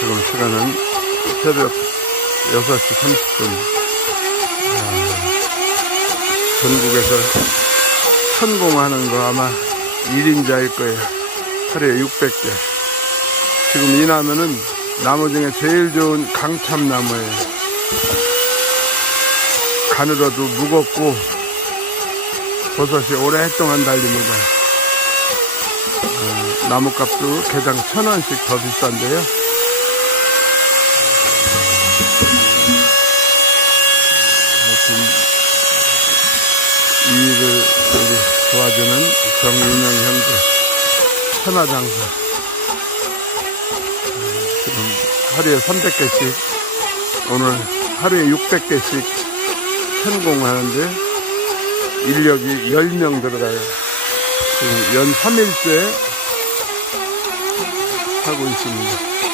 지금 시간은 새벽 6시 30분. 전국에서 천공하는 거 아마 1인자일 거예요. 하루에 600개. 지금 이 나무는 나무 중에 제일 좋은 강참나무예요. 가늘어도 무겁고 버섯이 오랫동안 달립니다. 어, 나무값도 개당 천 원씩 더 비싼데요. 이 일을 우리 도와주는 정윤영 형제 천하장사 음, 지금 하루에 300개씩 오늘 하루에 600개씩 천공하는데 인력이 10명 들어가요. 지금 연 3일째 하고 있습니다.